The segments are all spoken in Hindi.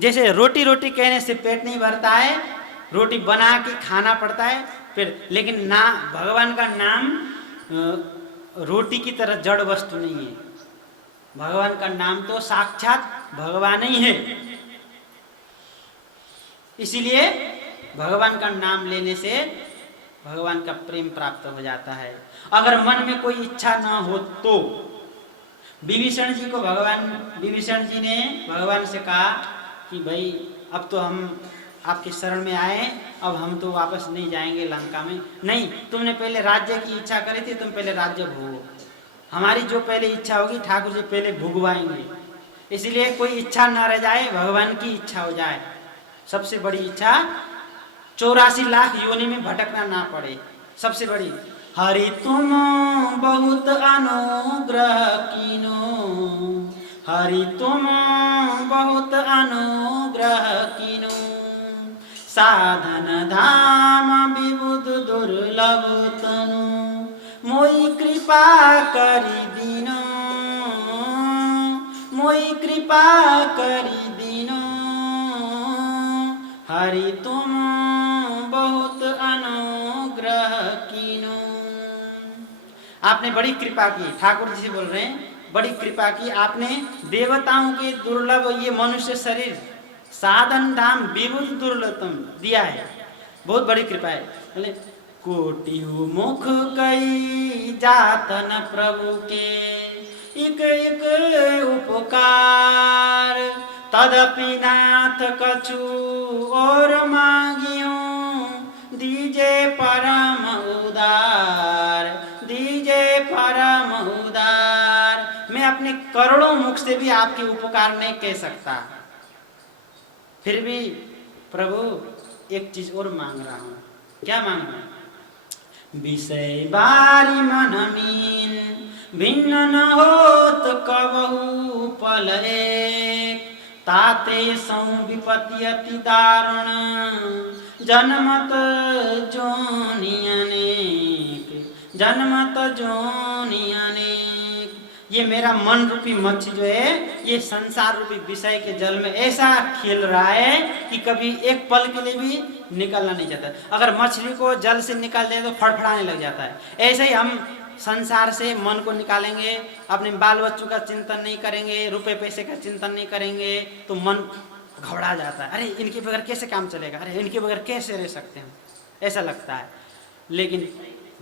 जैसे रोटी रोटी कहने से पेट नहीं भरता है, रोटी बना के खाना पड़ता है फिर, लेकिन ना भगवान का नाम रोटी की तरह जड़ वस्तु नहीं है। भगवान का नाम तो साक्षात भगवान ही है। इसीलिए भगवान का नाम लेने से भगवान का प्रेम प्राप्त हो जाता है। अगर मन में कोई इच्छा ना हो तो विभीषण जी को विभीषण जी ने भगवान से कहा कि भाई अब तो हम आपके शरण में आए, अब हम तो वापस नहीं जाएंगे लंका में। नहीं, तुमने पहले राज्य की इच्छा करी थी, तुम पहले राज्य भोगो। हमारी जो पहले इच्छा होगी ठाकुर जी पहले भुगवाएंगे। इसलिए कोई इच्छा ना रह जाए, भगवान की इच्छा हो जाए। सबसे बड़ी इच्छा 84 लाख योनि में भटकना ना पड़े, सबसे बड़ी। हरि तुम बहुत अनुग्रह कीनो, हरि तुम बहुत अनुग्रह कीनो, साधन धाम विबुध दुर्लभ तनु, मोई कृपा करी दीनो, मोई कृपा करी दीनो, हरि तुम बहुत अनुग्रह कीनो। आपने बड़ी कृपा की, ठाकुर जी से बोल रहे हैं, बड़ी कृपा की आपने देवताओं के दुर्लभ ये मनुष्य शरीर साधन धाम विबुध दुर्लभतम दिया है, बहुत बड़ी कृपा है। कोटि मुख कई जातन प्रभु के, इक इक उपकार, तदपि नाथ कछु और मांगियो, दीजे परम उदार, दीजे परम उदार। मैं अपने करोड़ों मुख से भी आपके उपकार नहीं कह सकता, फिर भी प्रभु एक चीज और मांग रहा हूं। क्या मांग रहा हूं? विषय बारी मन मीन, भिन्न न होत कबहू पल एक, ताते सौ विपत्ति अति दारुण, जन्मत जोनि अनेक, जन्मत जोनि अनेक। ये मेरा मन रूपी मच्छी जो है, ये संसार रूपी विषय के जल में ऐसा खेल रहा है कि कभी एक पल के लिए भी निकलना नहीं चाहता। अगर मछली को जल से निकाल दें तो फड़फड़ाने लग जाता है, ऐसे ही हम संसार से मन को निकालेंगे, अपने बाल बच्चों का चिंतन नहीं करेंगे, रुपए पैसे का चिंतन नहीं करेंगे तो मन घबरा जाता है। अरे इनके बगैर कैसे काम चलेगा, अरे इनके बगैर कैसे रह सकते हैं, ऐसा लगता है। लेकिन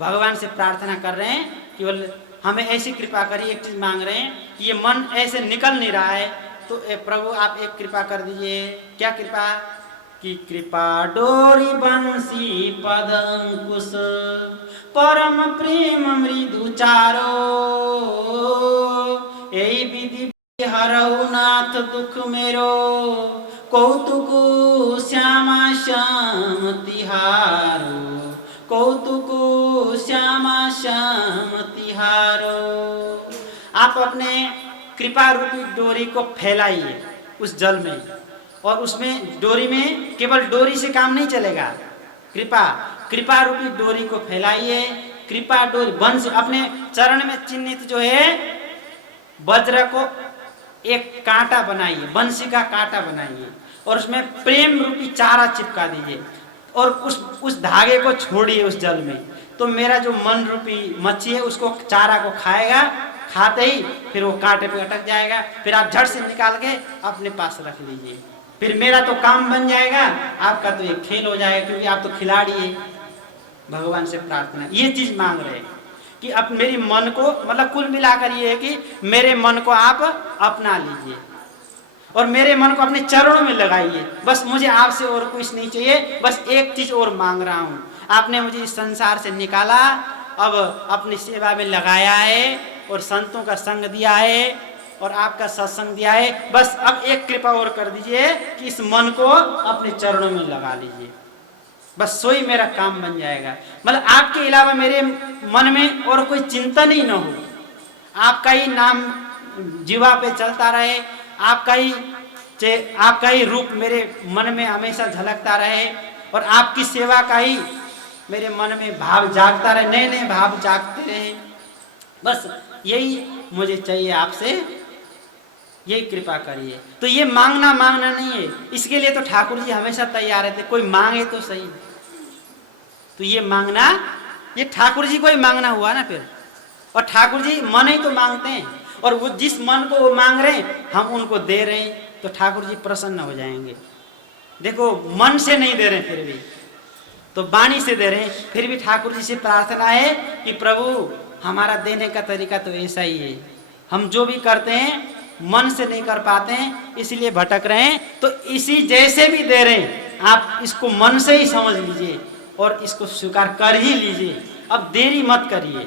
भगवान से प्रार्थना कर रहे हैं केवल हमें ऐसी कृपा करिए, एक चीज मांग रहे हैं कि ये मन ऐसे निकल नहीं रहा है, तो प्रभु आप एक कृपा कर दीजिए। क्या कृपा? कि कृपा डोरी बंसी पद अंकुश, परम प्रेम मृदु चारो, यही विधि हरहु नाथ दुख मेरो, कौतुक श्यामा श्याम तिहारो, कौतुक श्यामा श्याम तिहारो। आप अपने कृपा रूपी डोरी को फैलाइए उस जल में, और उसमें डोरी में केवल डोरी से काम नहीं चलेगा, कृपा रूपी डोरी को फैलाइए। कृपा डोरी वंश अपने चरण में चिन्हित जो है वज्र को एक कांटा बनाइए, बंसी का कांटा बनाइए, और उसमें प्रेम रूपी चारा चिपका दीजिए, और उस धागे को छोड़िए उस जल में। तो मेरा जो मन रूपी मच्छी है उसको चारा को खाएगा, खाते ही फिर वो कांटे पे अटक जाएगा, फिर आप झट से निकाल के अपने पास रख लीजिए, फिर मेरा तो काम बन जाएगा, आपका तो एक खेल हो जाएगा, क्योंकि आप तो खिलाड़ी है। भगवान से प्रार्थना ये चीज मांग रहे हैं कि अब मेरी मन को, मतलब कुल मिलाकर ये है कि मेरे मन को आप अपना लीजिए और मेरे मन को अपने चरणों में लगाइए। बस मुझे आपसे और कुछ नहीं चाहिए, बस एक चीज और मांग रहा हूँ। आपने मुझे इस संसार से निकाला, अब अपनी सेवा में लगाया है, और संतों का संग दिया है, और आपका सत्संग दिया है। बस अब एक कृपा और कर दीजिए कि इस मन को अपने चरणों में लगा लीजिए, बस सोई मेरा काम बन जाएगा। मतलब आपके अलावा मेरे मन में और कोई चिंतन ही न हो, आपका ही नाम जीवा पे चलता रहे, आपका ही रूप मेरे मन में हमेशा झलकता रहे, और आपकी सेवा का ही मेरे मन में भाव जागता रहे, नए नए भाव जागते रहे। बस यही मुझे चाहिए आपसे, ये कृपा करिए। तो ये मांगना नहीं है, इसके लिए तो ठाकुर जी हमेशा तैयार रहते, कोई मांगे तो सही। तो ये मांगना, ये ठाकुर जी को ही मांगना हुआ ना फिर। और ठाकुर जी मन ही तो मांगते हैं, और वो जिस मन को वो मांग रहे हैं हम उनको दे रहे हैं, तो ठाकुर जी प्रसन्न हो जाएंगे। देखो मन से नहीं दे रहे फिर भी, तो वाणी से दे रहे हैं, फिर भी ठाकुर जी से प्रार्थना है कि प्रभु हमारा देने का तरीका तो ऐसा ही है, हम जो भी करते हैं मन से नहीं कर पाते हैं, इसलिए भटक रहे हैं। तो इसी जैसे भी दे रहे हैं आप इसको मन से ही समझ लीजिए और इसको स्वीकार कर ही लीजिए। अब देरी मत करिए।